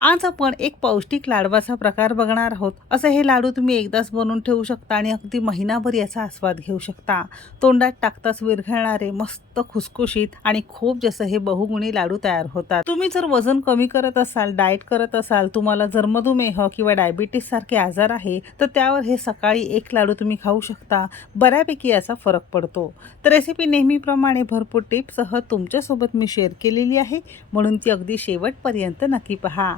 आज आपण एक पौष्टिक लाडवाचा प्रकार बघणार आहोत. असं हे लाडू तुम्ही एकदाच बनवून ठेवू शकता आणि अगदी महिनाभर याचा आस्वाद घेऊ शकता. तोंडात टाकताच विरघळणारे मस्त खुसखुशीत आणि खूप जसं हे बहुगुणी लाडू तयार होतात. तुम्ही जर वजन कमी करत असाल डाएट करत असाल तुम्हाला जर मधुमेह किंवा डायबिटीस सारखे आजार आहे तर त्यावर हे सकाळी एक लाडू तुम्ही खाऊ शकता. बऱ्यापैकी याचा फरक पडतो. तर रेसिपी नेहमीप्रमाणे भरपूर टिप्ससह तुमच्यासोबत मी शेअर केलेली आहे. म्हणून ती अगदी शेवटपर्यंत नक्की पहा.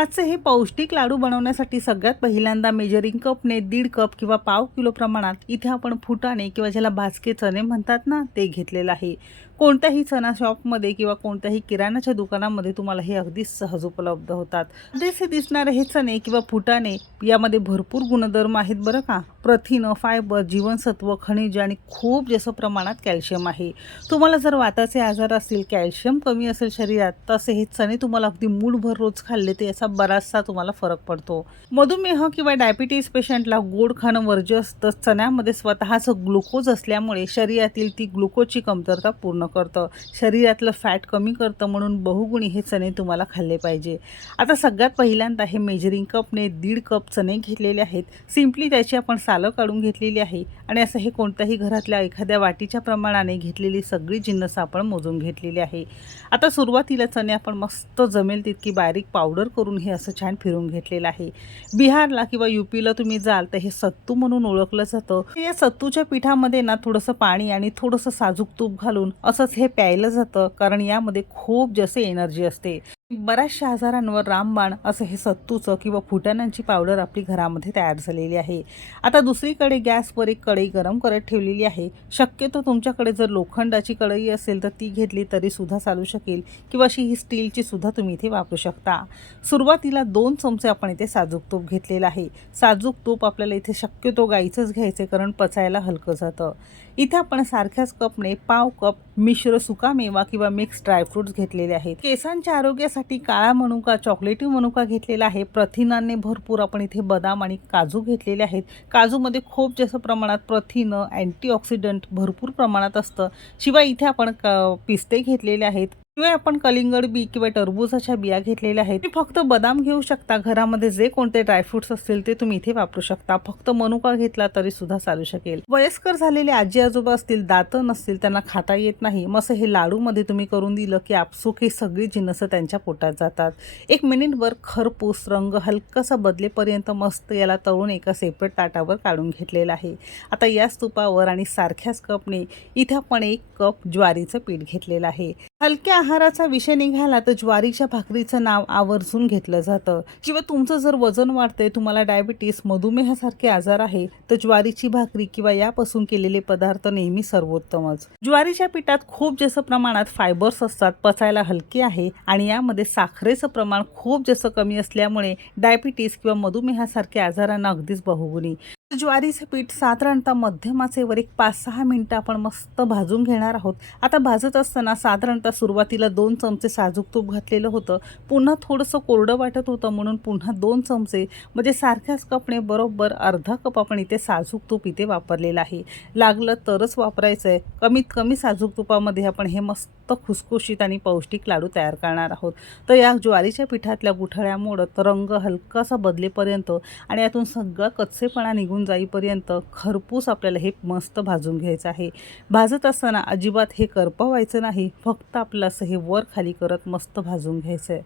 आजचे हे पौष्टिक लाडू बनवण्यासाठी सगळ्यात पहिल्यांदा मेजरिंग कपने दीड कप किंवा पाव किलो प्रमाणात इथे आपण फुटाणे किंवा ज्याला भाजके चणे म्हणतात ना ते घेतलेलं आहे. कोणत्याही चणा शॉपमध्ये किंवा कोणत्याही किराणाच्या दुकानामध्ये तुम्हाला हे अगदी सहज उपलब्ध होतात. जसे दिसणारे हे चणे किंवा फुटाणे यामध्ये भरपूर गुणधर्म आहेत बरं का. प्रथिनं फायबर जीवनसत्व खनिज आणि खूप जास्त प्रमाणात कॅल्शियम आहे. तुम्हाला जर वाताचे आजार असतील कॅल्शियम कमी असेल शरीरात तसे हे चणे तुम्हाला अगदी मूठभर रोज खाल्ले ते याचा बराचसा तुम्हाला फरक पडतो. मधुमेह किंवा डायबिटीज पेशंटला गोड खाणं वर्ज्य असतं चण्यामध्ये स्वतःचं ग्लुकोज असल्यामुळे शरीरातील ती ग्लुकोजची कमतरता पूर्ण करतं. शरीरातलं फॅट कमी करतं म्हणून बहुगुणी हे चणे तुम्हाला खाल्ले पाहिजे. आता सगळ्यात पहिल्यांदा हे मेजरिंग कपने दीड कप चणे घेतलेले आहेत. सिम्पली त्याची आपण सालं काढून घेतलेली आहे आणि असं हे कोणत्याही घरातल्या एखाद्या वाटीच्या प्रमाणाने घेतलेली सगळी जिन्नस आपण मोजून घेतलेली आहे. आता सुरुवातीला चणे आपण मस्त जमेल तितकी बारीक पावडर करून हे असं छान फिरून घेतलेलं आहे. बिहारला किंवा युपीला तुम्ही जाल तर हे सत्तू म्हणून ओळखलं जातं. या सत्तूच्या पिठामध्ये ना थोडंसं पाणी आणि थोडंसं साजूक तूप घालून असंच हे प्यायलं जातं. कारण यामध्ये खूप जास्त एनर्जी असते. बऱ्याचशा आजारांवर रामबाण असं हे सत्तूचं किंवा फुटाण्यांची पावडर आपली घरामध्ये तयार झालेली आहे. आता दुसरीकडे गॅसवर एक कढई गरम करत ठेवलेली आहे. शक्यतो तुमच्याकडे जर लोखंडाची कढई असेल तर ती घेतली तरी सुद्धा चालू शकेल किंवा अशी ही स्टीलची सुद्धा तुम्ही इथे वापरू शकता. सुरुवातीला दोन चमचे आपण इथे साजूक तूप घेतलेलं आहे. साजूक तूप आपल्याला इथे शक्यतो गाईचंच घ्यायचं कारण पचायला हलकं जातं. इथे आपण सारख्याच कपने पाव कप मिश्र सुका मेवा किंवा मिक्स ड्रायफ्रुट्स घेतलेले आहेत. केसांच्या आरोग्यासाठी काळा मनुका चॉकलेटी मनुका घेतलेला आहे. प्रथिनांनी भरपूर आपण इथे बदाम आणि काजू घेतलेले आहेत. काजूमध्ये खूप जास्त प्रमाणात प्रथिनं अँटीऑक्सिडंट भरपूर प्रमाणात असतं. शिवाय इथे आपण क- पिस्ते घेतलेले आहेत. शिवाय आपण कलिंगड बी किंवा टरबूजाच्या बिया घेतलेल्या आहेत तुम्ही फक्त बदाम घेऊ शकता. घरामध्ये जे कोणते ड्रायफ्रुट्स असतील ते तुम्ही इथे वापरू शकता. फक्त मनुका घेतला तरी सुद्धा चालू शकेल. वयस्कर झालेले आजी आजोबा असतील दात नसतील त्यांना खाता येत नाही. मग असं हे लाडूमध्ये तुम्ही करून दिलं की आपसूक सगळी जिनसं त्यांच्या पोटात जातात. एक मिनिटभर खरपूस रंग हलकासा बदलेपर्यंत मस्त याला तळून एका सेपरेट ताटावर काढून घेतलेलं आहे. आता याच तुपावर आणि सारख्याच कपने इथे आपण एक कप ज्वारीचं पीठ घेतलेलं आहे. हलक्या आहाराचा विषय निघाला तर ज्वारीच्या भाकरीचं नाव आवर्जून घेतलं जातं. किंवा तुमचं जर वजन वाढतंय तुम्हाला डायबिटीस मधुमेहासारखे आजार आहे तर ज्वारीची भाकरी किंवा यापासून केलेले पदार्थ नेहमी सर्वोत्तमच. ज्वारीच्या पिठात खूप जास्त प्रमाणात फायबर्स असतात पचायला हलके आहे आणि यामध्ये साखरेचं प्रमाण खूप जास्त कमी असल्यामुळे डायबिटीस किंवा मधुमेहासारख्या आजारांना अगदीच बहुगुणी. ज्वारीचे पीठ साधारणतः मध्यमाचेवर एक पाच सहा मिनटं आपण मस्त भाजून घेणार आहोत. आता भाजत असताना साधारणतः सुरुवातीला दोन चमचे साजूक तूप घातलेलं होतं. पुन्हा थोडंसं कोरडं वाटत होतं म्हणून पुन्हा दोन चमचे म्हणजे सारख्याच कपने बरोबर अर्धा कप आपण इथे साजूक तूप इथे वापरलेलं आहे. लागलं तरच वापरायचं आहे कमीत कमी साजूक तुपामध्ये आपण हे मस्त खुसखुशीत आणि पौष्टिक लाडू तयार करणार आहोत. तर या ज्वारीच्या पिठातल्या गुठळ्या मोडत रंग हलकासा बदलेपर्यंत आणि यातून सगळा कच्चेपणा निघून जाईपर्यंत खरपूस आपल्याला हे मस्त भाजून घ्यायचं आहे. भाजत असताना अजिबात हे करपवायचं नाही फक्त आपलं असं हे वर खाली करत मस्त भाजून घ्यायचं आहे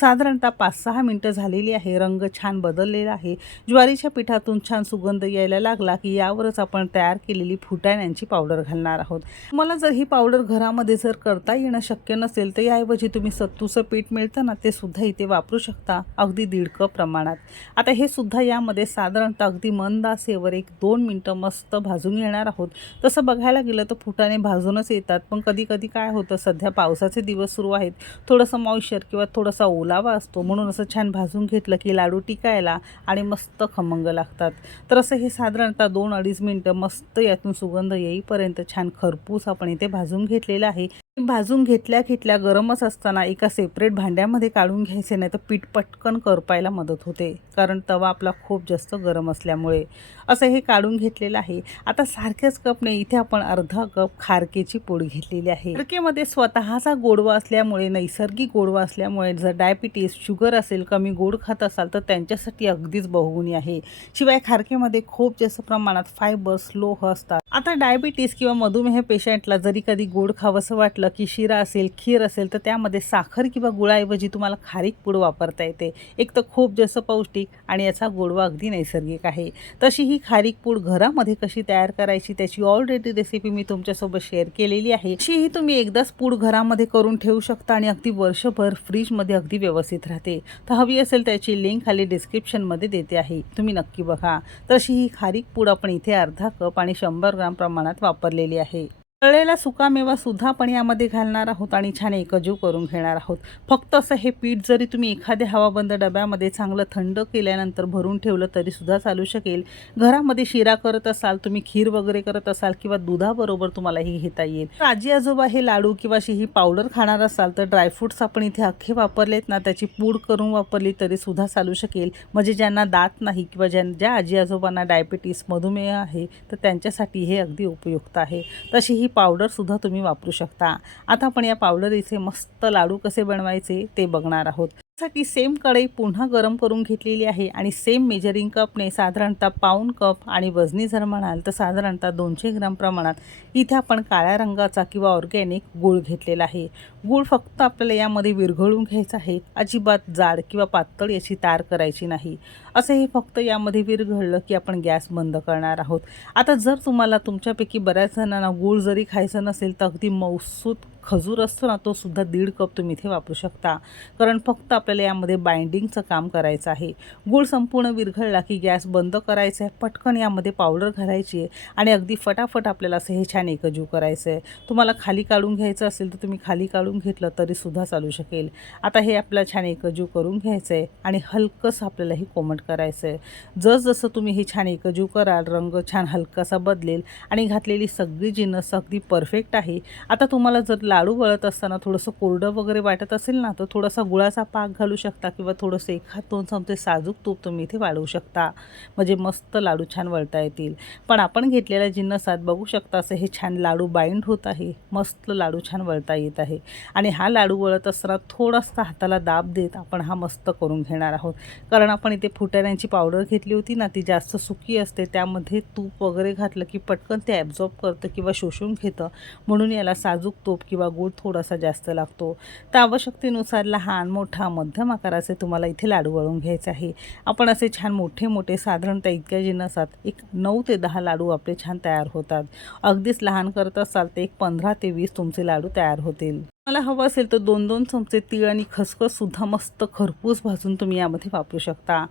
साधारणतः पाच सहा मिनटं झालेली आहे रंग छान बदललेला आहे. ज्वारीच्या पिठातून छान सुगंध यायला लागला की यावरच आपण तयार केलेली फुटाण्यांची पावडर घालणार आहोत. मला जर ही पावडर घरामध्ये जर कर करता येणं शक्य नसेल तर याऐवजी तुम्ही सत्तूचं पीठ मिळतं ना ते सुद्धा इथे वापरू शकता अगदी दीड कप प्रमाणात. आता हे सुद्धा यामध्ये साधारणतः अगदी मंद आसेवर एक दोन मिनटं मस्त भाजून घेणार आहोत. तसं बघायला गेलं तर फुटाने भाजूनच येतात. पण कधी कधी काय होतं सध्या पावसाचे दिवस सुरू आहेत. थोडंसं मॉइश्चर किंवा थोडासा ओलावा असतो म्हणून असं छान भाजून घेतलं की लाडू टिकायला आणि मस्त खमंग लागतात. तर असं हे साधारणतः दोन अडीच मिनटं मस्त यातून सुगंध येईपर्यंत छान खरपूस आपण इथे भाजून घेतलेलं आहे. भाजून घेतल्या घेतल्या गरमच असताना एका सेपरेट भांड्यामध्ये काढून घ्यायचे नाही तर पीठ पटकन करपायला मदत होते. कारण तवा आपला खूप जास्त गरम असल्यामुळे. असं हे काढून घेतलेलं आहे. आता सारख्याच कपने इथे आपण अर्धा कप खारकेची पोळी घेतलेली आहे. खारकेमध्ये स्वतःचा गोडवा असल्यामुळे नैसर्गिक गोडवा असल्यामुळे जर डायबिटीस शुगर असेल कमी गोड खात असाल तर त्यांच्यासाठी अगदीच बहुगुणी आहे. शिवाय खारकेमध्ये खूप जास्त प्रमाणात फायबर्स लोह असतात. आता डायबिटीस किंवा मधुमेह पेशंटला जरी कधी गोड खावंसं वाटलं की शिरा असेल खीर असेल तर त्यामध्ये साखर किंवा गुळाऐवजी तुम्हाला खारीक पूड वापरता येते. एक तर खूप जास्त पौष्टिक आणि याचा गोडवा अगदी नैसर्गिक आहे. तशी ही खारीक पूड घरामध्ये कशी तयार करायची त्याची ऑलरेडी रेसिपी मी तुमच्यासोबत शेअर केलेली आहे. अशीही तुम्ही एकदाच पूड घरामध्ये करून ठेवू शकता आणि अगदी वर्षभर फ्रीजमध्ये अगदी व्यवस्थित राहते. तर हवी असेल त्याची लिंक खाली डिस्क्रिप्शनमध्ये देते आहे. तुम्ही नक्की बघा. तशी ही खारीक पूड आपण इथे अर्धा कप आणि शंभर ग्राम प्रमाणात वापरलेली आहे. तळलेला सुकामेवा सुद्धा आपण यामध्ये घालणार आहोत आणि छान एकजीव करून घेणार आहोत. फक्त असं हे पीठ जरी तुम्ही एखाद्या हवाबंद डब्यामध्ये चांगलं थंड केल्यानंतर भरून ठेवलं तरी सुद्धा चालू शकेल. घरामध्ये शिरा करत असाल तुम्ही खीर वगैरे करत असाल किंवा दुधाबरोबर तुम्हाला ही घेता येईल. आजी आजोबा हे लाडू किंवा अशी ही पावडर खाणार असाल तर ड्रायफ्रुट्स आपण इथे अख्खे वापरलेत ना त्याची पूड करून वापरली तरी सुद्धा चालू शकेल. म्हणजे ज्यांना दात नाही किंवा ज्या ज्या आजी आजोबांना डायबिटीस मधुमेह आहे तर त्यांच्यासाठी हे अगदी उपयुक्त आहे. तशी ही पावडरसुद्धा तुम्ही वापरू शकता. आता आपण या पावडरीचे मस्त लाडू कसे बनवायचे ते बघणार आहोत. त्यासाठी सेम कढई पुन्हा गरम करून घेतलेली आहे आणि सेम मेजरिंग कपने साधारणतः पाऊन कप आणि वजनी जर म्हणाल तर साधारणतः दोनशे ग्राम प्रमाणात इथे आपण काळ्या रंगाचा किंवा ऑर्गॅनिक गूळ घेतलेला आहे. गूळ फक्त आपल्याला यामध्ये विरघळून घ्यायचा आहे. अजिबात जाड किंवा पातळ याची तार करायची नाही. असं हे फक्त यामध्ये विरघळलं की आपण गॅस बंद करणार आहोत. आता जर तुम्हाला तुमच्यापैकी बऱ्याच जणांना गूळ जरी खायचं नसेल तर अगदी मौसूद खजूर असतो ना तो सुद्धा दीड कप तुम्ही इथे वापरू शकता. कारण फक्त आपल्याला यामध्ये बाइंडिंगचं काम करायचं आहे. गूळ संपूर्ण विरघळला की गॅस बंद करायचा आहे पटकन यामध्ये पावडर घालायची आहे आणि अगदी फटाफट आपल्याला असं हे छान एकजीव करायचं आहे तुम्हाला खाली काढून घ्यायचं असेल तर तुम्ही खाली काढून घेतलं तरी सुद्धा चालू शकेल. आता हे आपल्याला छान एकजीव करून घ्यायचं आहे आणि हलकंसं आपल्याला हे कोमट करायचं आहे जसजसं तुम्ही हे छान एकजीव कराल रंग छान हलकासा बदलेल आणि घातलेली सगळी जिनस अगदी परफेक्ट आहे. आता तुम्हाला जर लाडू वळत असताना थोडंसं कोरडं वगैरे वाटत असेल ना तर थोडासा गुळाचा पाक घालू शकता किंवा थोडंसं एक हात दोन चमचे साजूक तूप तुम्ही इथे वाढवू शकता. म्हणजे मस्त लाडू छान वळता येतील. पण आपण घेतलेल्या जिन्नसात बघू शकता असं हे छान लाडू बाइंड होत आहे. मस्त लाडू छान वळता येत आहे. आणि हा लाडू वळत असताना थोडासा हाताला दाब देत आपण हा मस्त करून घेणार आहोत. कारण आपण इथे फुटाण्यांची पावडर घेतली होती ना ती जास्त सुकी असते त्यामध्ये तूप वगैरे घातलं की पटकन ते ॲब्झॉर्ब करतं किंवा शोषून घेतं. म्हणून याला साजूक तूप किंवा गूळ थोडासा जास्त लागतो. तर आवश्यकतेनुसार लहान मोठा मध्यम आकाराचे तुम्हाला इथे लाडू वळून घ्यायचे आहे. आपण असे छान मोठे मोठे साधारणतः इतक्या जिन्नसात एक नऊ ते दहा लाडू आपले छान तयार होतात. अगदीच लहान करत असाल तर एक पंधरा ते वीस तुमचे लाडू तयार होतील. मला हवं असेल तर दोन दोन चमचे तीळ आणि खसखस सुद्धा मस्त खरपूस भाजून तुम्ही यामध्ये वापरू शकता.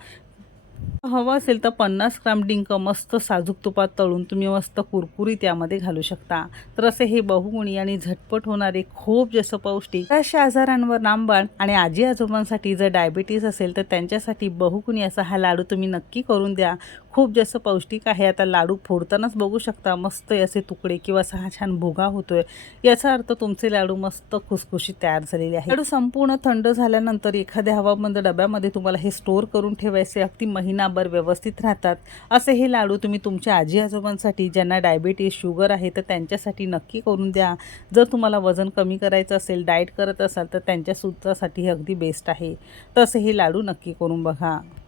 हवं असेल तर पन्नास ग्राम डिंक मस्त साजूक तुपात तळून तुम्ही मस्त कुरकुरी त्यामध्ये घालू शकता. तर असे हे बहुगुणी आणि झटपट होणारे खूप जसं पौष्टिक अशा आजारांवर नामबाण आणि आजी आजोबांसाठी जर डायबिटीस असेल तर त्यांच्यासाठी बहुगुणी असा हा लाडू तुम्ही नक्की करून द्या. खूप जास्त पौष्टिक आहे. आता लाडू फोडतानाच बघू शकता मस्त असे तुकडे किंवा असा हा छान भोगा होतोय. याचा अर्थ तुमचे लाडू मस्त खुसखुशीत तयार झालेले आहे लाडू संपूर्ण थंड झाल्यानंतर एखाद्या हवाबंद डब्यामध्ये तुम्हाला हे स्टोअर करून ठेवायचे अगदी महिनाभर व्यवस्थित राहतात. असे हे लाडू तुम्ही तुमच्या आजी आजोबांसाठी ज्यांना डायबिटीस शुगर आहे तर त्यांच्यासाठी नक्की करून द्या. जर तुम्हाला वजन कमी करायचं असेल डाएट करत असाल तर त्यांच्यासुद्धासाठी हे अगदी बेस्ट आहे. तसे हे लाडू नक्की करून बघा.